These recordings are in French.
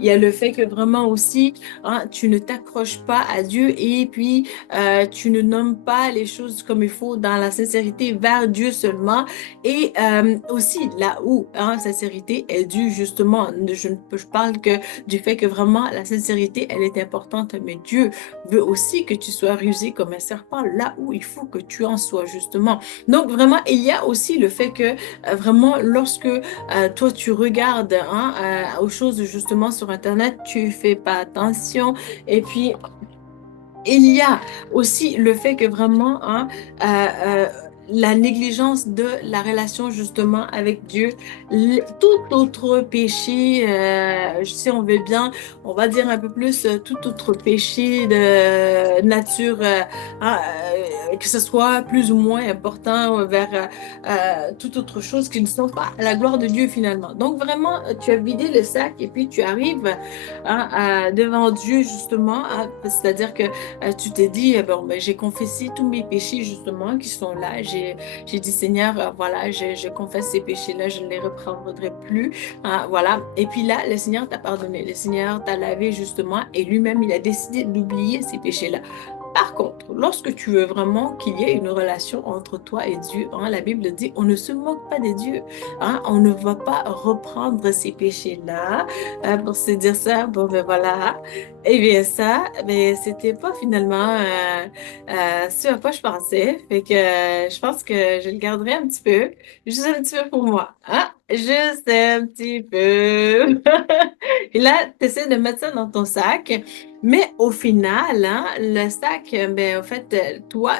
Il y a le fait que vraiment aussi, hein, tu ne t'accroches pas à Dieu et puis tu ne nommes pas les choses comme il faut dans la sincérité vers Dieu seulement. Et aussi, là où hein, sincérité est due justement, je parle que du fait que vraiment la sincérité, elle est importante, mais Dieu veut aussi que tu sois rusé comme un serpent là où il faut que tu en sois justement. Donc vraiment, il y a aussi le fait que vraiment lorsque toi tu regardes hein, aux choses justement sur Internet, tu fais pas attention et puis il y a aussi le fait que vraiment, hein, euh, euh, la négligence de la relation justement avec Dieu, tout autre péché, si on veut bien, on va dire un peu plus, tout autre péché de nature, hein, que ce soit plus ou moins important vers toute autre chose qui ne sont pas à la gloire de Dieu finalement. Donc vraiment, tu as vidé le sac et puis tu arrives hein, devant Dieu justement, hein, c'est-à-dire que tu t'es dit, bon, ben, j'ai confessé tous mes péchés justement qui sont là. J'ai dit, Seigneur, voilà, je confesse ces péchés-là, je ne les reprendrai plus. Hein, voilà. Et puis là, le Seigneur t'a pardonné, le Seigneur t'a lavé justement et lui-même, il a décidé d'oublier ces péchés-là. Par contre, lorsque tu veux vraiment qu'il y ait une relation entre toi et Dieu, hein, la Bible dit, on ne se moque pas de Dieu. Hein, on ne va pas reprendre ces péchés-là pour se dire ça. Bon, ben voilà. Eh bien, ça, mais c'était pas finalement ce à quoi je pensais. Fait que je pense que je le garderai un petit peu, juste un petit peu pour moi. Hein? Juste un petit peu. Et là, tu essaies de mettre ça dans ton sac. Mais au final, hein, le sac, ben, en fait, toi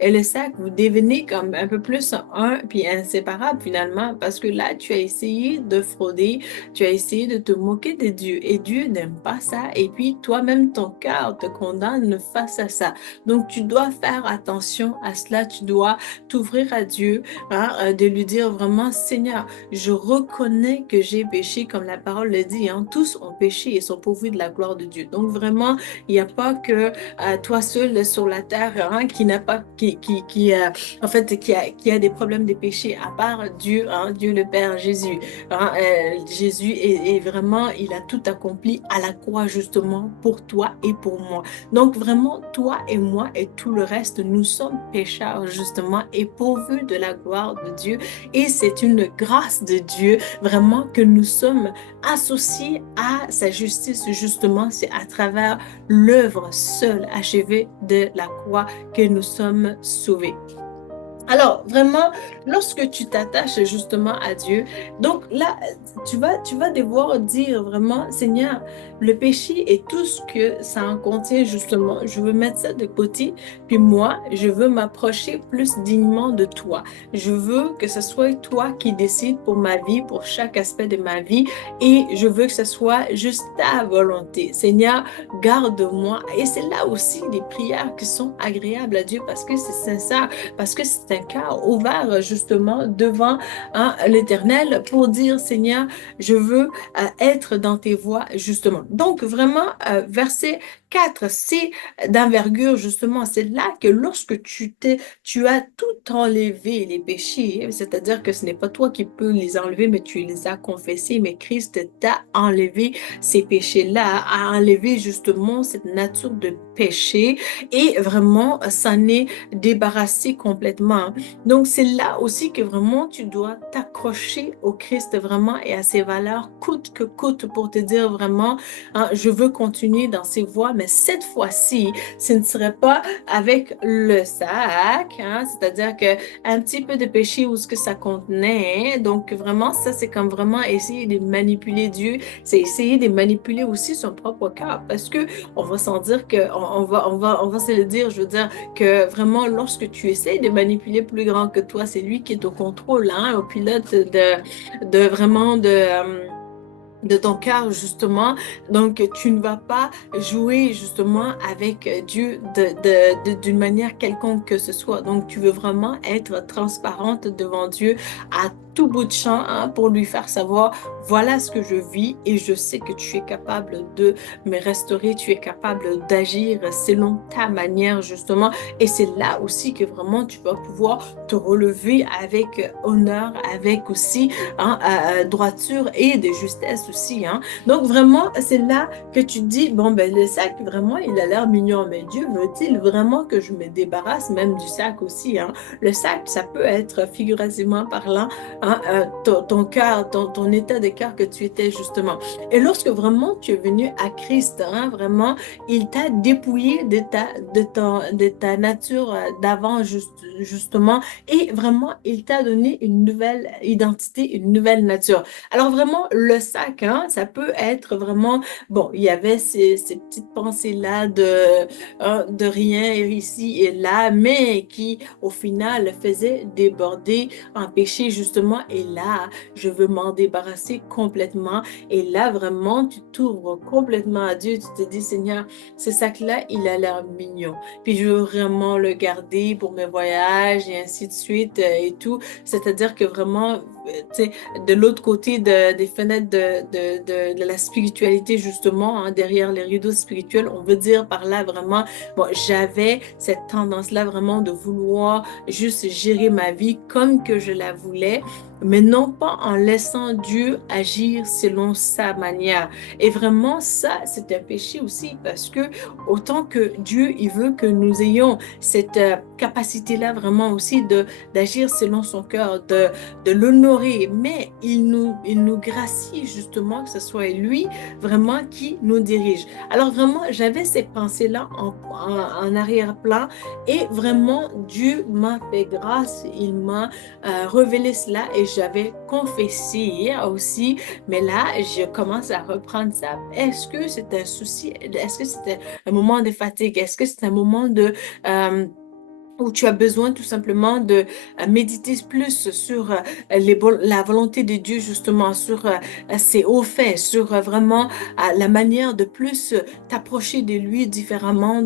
et le sac, vous devenez comme un peu plus un, puis inséparable finalement, parce que là, tu as essayé de frauder, tu as essayé de te moquer de Dieu et Dieu n'aime pas ça. Et puis toi-même, ton cœur te condamne face à ça. Donc tu dois faire attention à cela. Tu dois t'ouvrir à Dieu, hein, de lui dire vraiment, Seigneur, je reconnais que j'ai péché, comme la parole le dit. Hein, tous ont péché et sont pourvus de la gloire de Dieu. Donc vraiment, il n'y a pas que toi seul sur la terre hein, qui n'a pas, en fait, qui a des problèmes de péché à part Dieu, hein, Dieu le Père Jésus. Hein, Jésus est vraiment, il a tout accompli à la croix justement pour toi et pour moi. Donc vraiment, toi et moi et tout le reste, nous sommes pécheurs justement et pourvus de la gloire de Dieu. Et c'est une grâce de Dieu vraiment que nous sommes associés à sa justice justement. C'est à travers l'œuvre seule achevée de la croix que nous sommes sauvés. Alors, vraiment, lorsque tu t'attaches justement à Dieu, donc là, tu vas devoir dire vraiment, Seigneur, le péché et tout ce que ça en contient justement, je veux mettre ça de côté, puis moi, je veux m'approcher plus dignement de toi. Je veux que ce soit toi qui décides pour ma vie, pour chaque aspect de ma vie, et je veux que ce soit juste ta volonté. Seigneur, garde-moi. Et c'est là aussi des prières qui sont agréables à Dieu parce que c'est sincère parce que c'est un cœur ouvert justement devant hein, l'Éternel pour dire, Seigneur, je veux être dans tes voies justement. Donc vraiment, verset 4, c'est d'envergure justement. C'est là que lorsque tu as tout enlevé les péchés, c'est-à-dire que ce n'est pas toi qui peux les enlever, mais tu les as confessés, mais Christ t'a enlevé ces péchés-là, a enlevé justement cette nature de péché et vraiment s'en est débarrassé complètement. Donc, c'est là aussi que vraiment tu dois t'accrocher au Christ vraiment et à ses valeurs coûte que coûte pour te dire vraiment, hein, je veux continuer dans ces voies, mais cette fois-ci, ce ne serait pas avec le sac, hein, c'est-à-dire que un petit peu de péché ou ce que ça contenait. Hein. Donc, vraiment, ça, c'est comme vraiment essayer de manipuler Dieu, c'est essayer de manipuler aussi son propre cœur parce que on va s'en dire que, on va se le dire, je veux dire, que vraiment, lorsque tu essaies de manipuler plus grand que toi, c'est lui qui est au contrôle, hein, au pilote de vraiment de ton cœur, justement. Donc, tu ne vas pas jouer, justement, avec Dieu d'une manière quelconque que ce soit. Donc, tu veux vraiment être transparente devant Dieu à tout bout de champ, hein, pour lui faire savoir, voilà ce que je vis et je sais que tu es capable de me restaurer, tu es capable d'agir selon ta manière, justement. Et c'est là aussi que vraiment tu vas pouvoir te relever avec honneur, avec aussi, hein, droiture et de justesse aussi, hein. Donc vraiment, c'est là que tu te dis, bon, ben le sac, vraiment, il a l'air mignon, mais Dieu veut-il vraiment que je me débarrasse même du sac aussi, hein? Le sac, ça peut être figurativement parlant, hein, ton cœur, ton état de cœur que tu étais justement. Et lorsque vraiment tu es venu à Christ, hein, vraiment, il t'a dépouillé de ta nature d'avant, justement, et vraiment, il t'a donné une nouvelle identité, une nouvelle nature. Alors vraiment, le sac, hein, ça peut être vraiment, bon, il y avait ces petites pensées-là de rien ici et là, mais qui, au final, faisaient déborder un péché, justement. Et là, je veux m'en débarrasser complètement. Et là, vraiment, tu t'ouvres complètement à Dieu. Tu te dis, Seigneur, ce sac-là, il a l'air mignon. Puis je veux vraiment le garder pour mes voyages et ainsi de suite et tout. C'est-à-dire que vraiment, tu sais, de l'autre côté des fenêtres de la spiritualité, justement, hein, derrière les rideaux spirituels, on veut dire par là vraiment, bon, j'avais cette tendance-là vraiment de vouloir juste gérer ma vie comme que je la voulais, mais non pas en laissant Dieu agir selon sa manière. Et vraiment, ça, c'est un péché aussi parce que autant que Dieu, il veut que nous ayons cette capacité-là vraiment aussi d'agir selon son cœur, de l'honorer, mais il nous gracie justement que ce soit lui vraiment qui nous dirige. Alors vraiment, j'avais ces pensées-là en arrière-plan et vraiment, Dieu m'a fait grâce, il m'a révélé cela et j'avais confessé hier aussi, mais là, je commence à reprendre ça. Est-ce que c'est un souci? Est-ce que c'est un moment de fatigue? Est-ce que c'est un moment euh, où tu as besoin tout simplement de méditer plus sur la volonté de Dieu, justement, sur ses hauts faits, sur vraiment la manière de plus t'approcher de lui différemment,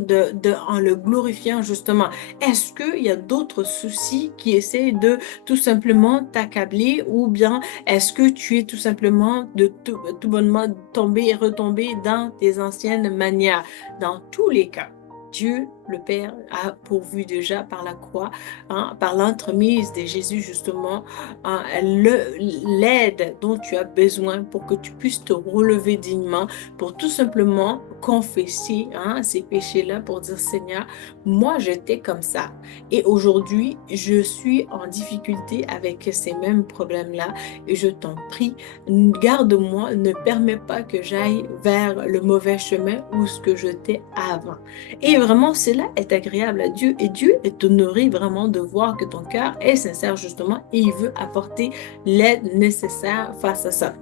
en le glorifiant, justement. Est-ce qu'il y a d'autres soucis qui essaient de tout simplement t'accabler ou bien est-ce que tu es tout simplement tout bonnement tombé et retombé dans tes anciennes manières? Dans tous les cas, Dieu, le Père, a pourvu déjà par la croix, hein, par l'entremise de Jésus, justement, hein, l'aide dont tu as besoin pour que tu puisses te relever dignement, pour tout simplement confesser, hein, ces péchés-là, pour dire, Seigneur, moi, j'étais comme ça. Et aujourd'hui, je suis en difficulté avec ces mêmes problèmes-là. Et je t'en prie, garde-moi, ne permets pas que j'aille vers le mauvais chemin ou ce que j'étais avant. Et vraiment, cela est agréable à Dieu et Dieu est honoré vraiment de voir que ton cœur est sincère justement et il veut apporter l'aide nécessaire face à ça.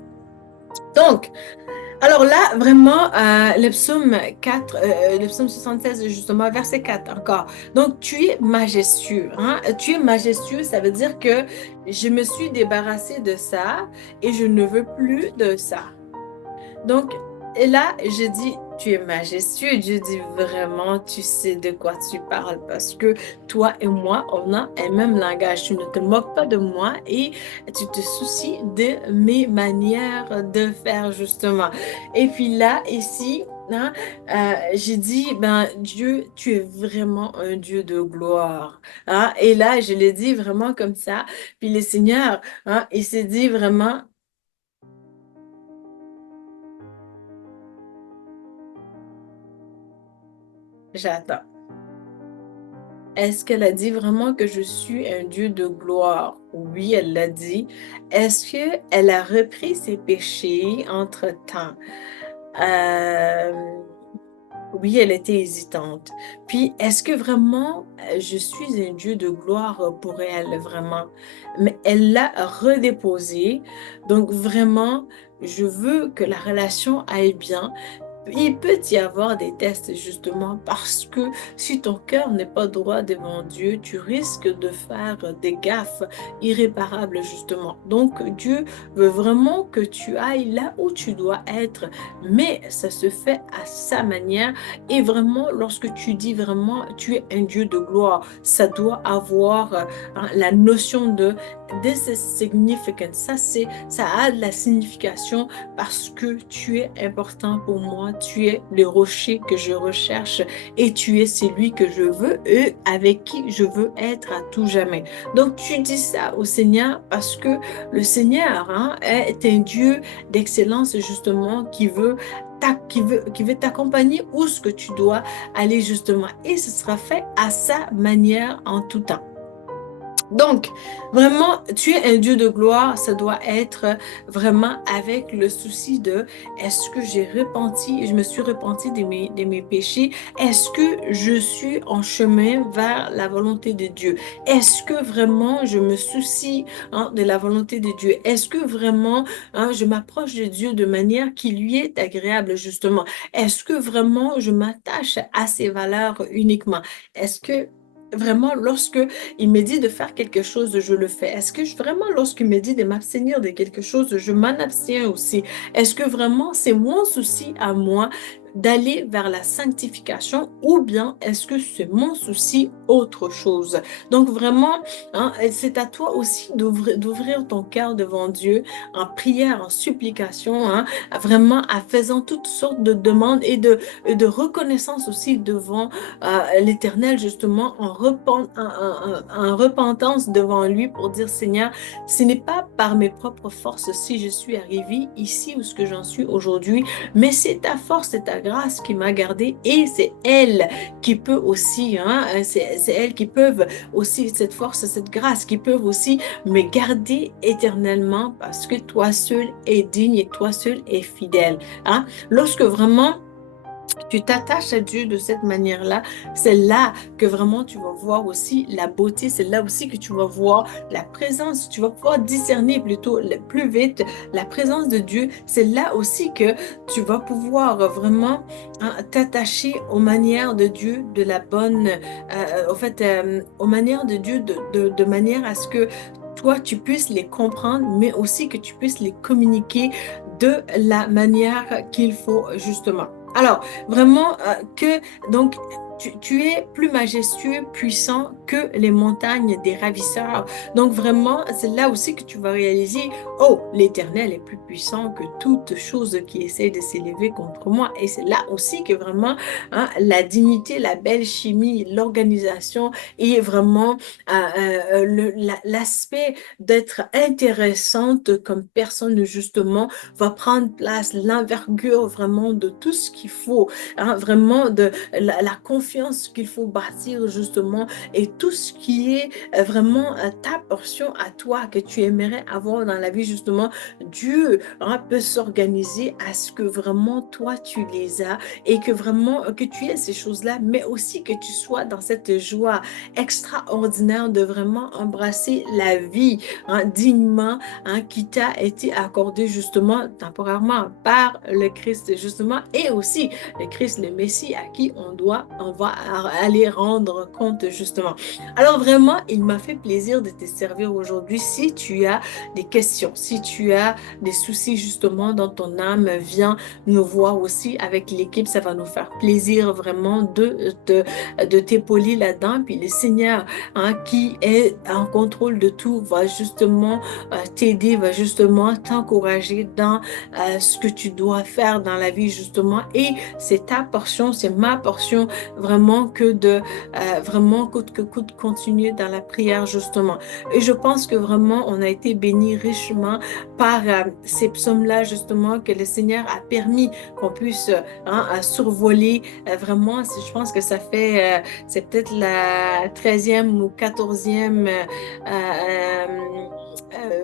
Donc, alors là, vraiment, le psaume 4, le psaume 76, justement, verset 4 encore. Donc, tu es majestueux, hein? Tu es majestueux, ça veut dire que je me suis débarrassée de ça et je ne veux plus de ça. Donc, et là, je dis, tu es majestueux. Dieu dit vraiment, tu sais de quoi tu parles parce que toi et moi, on a un même langage. Tu ne te moques pas de moi et tu te soucies de mes manières de faire, justement. Et puis là, ici, hein, j'ai dit, ben, Dieu, tu es vraiment un Dieu de gloire. Hein? Et là, je l'ai dit vraiment comme ça. Puis le Seigneur, hein, il s'est dit vraiment, j'attends. Est-ce qu'elle a dit vraiment que je suis un Dieu de gloire? Oui, elle l'a dit. Est-ce qu'elle a repris ses péchés entre-temps? Euh, oui, elle était hésitante. Puis, est-ce que vraiment je suis un Dieu de gloire pour elle, vraiment? Mais elle l'a redéposé. Donc, vraiment, je veux que la relation aille bien. il peut y avoir des tests justement parce que si ton cœur n'est pas droit devant Dieu, tu risques de faire des gaffes irréparables justement. Donc Dieu veut vraiment que tu ailles là où tu dois être, mais ça se fait à sa manière. Et vraiment, lorsque tu dis vraiment, tu es un Dieu de gloire, ça doit avoir la notion de this is significant. Ça a de la signification parce que tu es important pour moi, tu es le rocher que je recherche et tu es celui que je veux et avec qui je veux être à tout jamais. Donc tu dis ça au Seigneur parce que le Seigneur est un Dieu d'excellence justement qui veut t'accompagner où ce que tu dois aller justement et ce sera fait à sa manière en tout temps. Donc, vraiment, tu es un Dieu de gloire, ça doit être vraiment avec le souci de est-ce que j'ai repenti, je me suis repenti de mes péchés, est-ce que je suis en chemin vers la volonté de Dieu? Est-ce que vraiment je me soucie de la volonté de Dieu? Est-ce que vraiment je m'approche de Dieu de manière qui lui est agréable, justement? Est-ce que vraiment je m'attache à ses valeurs uniquement? Est-ce que vraiment, lorsque il me dit de faire quelque chose, je le fais. Est-ce que vraiment, lorsqu'il me dit de m'abstenir de quelque chose, je m'en abstiens aussi? Est-ce que vraiment c'est mon souci à moi d'aller vers la sanctification ou bien est-ce que c'est mon souci autre chose? Donc vraiment, c'est à toi aussi d'ouvrir ton cœur devant Dieu en prière, en supplication, vraiment en faisant toutes sortes de demandes et de reconnaissance aussi devant l'Éternel, justement, en repentance devant lui pour dire, Seigneur, ce n'est pas par mes propres forces si je suis arrivé ici où ce que j'en suis aujourd'hui, mais c'est ta force, c'est ta grâce qui m'a gardé et c'est elle qui peut aussi, c'est elle qui peuvent aussi, cette force, cette grâce qui peuvent aussi me garder éternellement parce que toi seul es digne et toi seul es fidèle. Lorsque vraiment tu t'attaches à Dieu de cette manière-là, c'est là que vraiment tu vas voir aussi la beauté, c'est là aussi que tu vas voir la présence, tu vas pouvoir discerner plutôt plus vite la présence de Dieu. C'est là aussi que tu vas pouvoir vraiment t'attacher aux manières de Dieu de la bonne, aux manières de Dieu de manière à ce que toi, tu puisses les comprendre, mais aussi que tu puisses les communiquer de la manière qu'il faut justement. Alors, vraiment donc, tu es plus majestueux, puissant que les montagnes des ravisseurs. Donc, vraiment, c'est là aussi que tu vas réaliser, oh, l'Éternel est plus puissant que toute chose qui essaie de s'élever contre moi. Et c'est là aussi que vraiment, la dignité, la belle chimie, l'organisation et vraiment l'aspect d'être intéressante comme personne, justement, va prendre place, l'envergure vraiment de tout ce qu'il faut, vraiment de la confiance qu'il faut bâtir justement et tout ce qui est vraiment ta portion à toi que tu aimerais avoir dans la vie justement. Dieu peut s'organiser à ce que vraiment toi tu les as et que vraiment que tu aies ces choses-là, mais aussi que tu sois dans cette joie extraordinaire de vraiment embrasser la vie dignement qui t'a été accordé justement temporairement par le Christ justement et aussi le Christ, le Messie à qui on va aller rendre compte justement. Alors vraiment, il m'a fait plaisir de te servir aujourd'hui. Si tu as des questions, si tu as des soucis justement dans ton âme, viens nous voir aussi avec l'équipe. Ça va nous faire plaisir vraiment de t'épauler là-dedans. Puis le Seigneur qui est en contrôle de tout va justement t'aider, va justement t'encourager dans ce que tu dois faire dans la vie justement et c'est ta portion, c'est ma portion vraiment que de vraiment coûte que coûte continuer dans la prière justement et je pense que vraiment on a été béni richement par ces psaumes-là justement que le Seigneur a permis qu'on puisse survoler vraiment, je pense que ça fait c'est peut-être la 13e ou 14e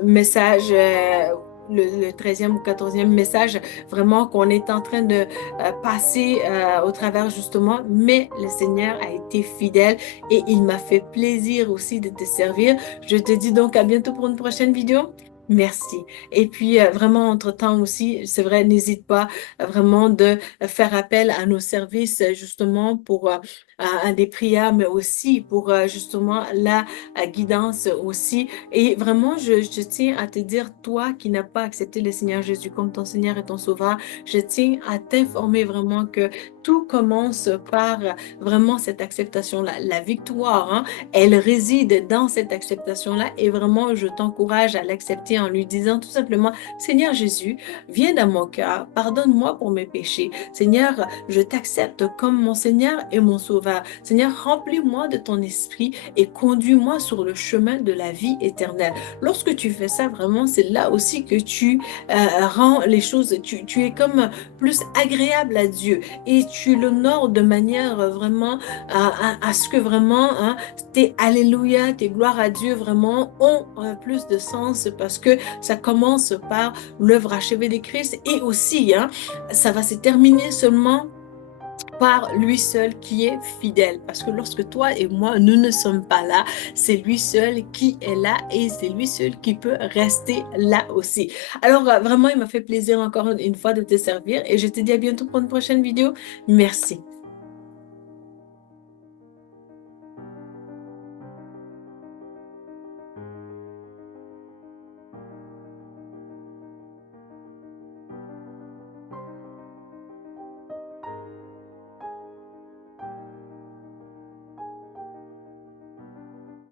message, le 13e ou 14e message, vraiment qu'on est en train de passer au travers justement, mais le Seigneur a été fidèle et il m'a fait plaisir aussi de te servir. Je te dis donc à bientôt pour une prochaine vidéo. Merci. Et puis, vraiment, entre-temps aussi, c'est vrai, n'hésite pas vraiment de faire appel à nos services, justement, pour à des prières, mais aussi pour justement la guidance aussi. Et vraiment, je tiens à te dire, toi qui n'as pas accepté le Seigneur Jésus comme ton Seigneur et ton Sauveur, je tiens à t'informer vraiment que tout commence par vraiment cette acceptation-là. La victoire, hein, elle réside dans cette acceptation-là et vraiment, je t'encourage à l'accepter en lui disant tout simplement, Seigneur Jésus, viens dans mon cœur, pardonne-moi pour mes péchés. Seigneur, je t'accepte comme mon Seigneur et mon Sauveur. Seigneur, remplis-moi de ton esprit et conduis-moi sur le chemin de la vie éternelle. Lorsque tu fais ça, vraiment, c'est là aussi que tu rends les choses, tu es comme plus agréable à Dieu et tu l'honores de manière vraiment à ce que vraiment hein, tes alléluia, tes gloires à Dieu vraiment ont plus de sens parce que ça commence par l'œuvre achevée de Christ et aussi hein, ça va se terminer seulement par lui seul qui est fidèle. Parce que lorsque toi et moi, nous ne sommes pas là, c'est lui seul qui est là et c'est lui seul qui peut rester là aussi. Alors, vraiment, il m'a fait plaisir encore une fois de te servir et je te dis à bientôt pour une prochaine vidéo. Merci.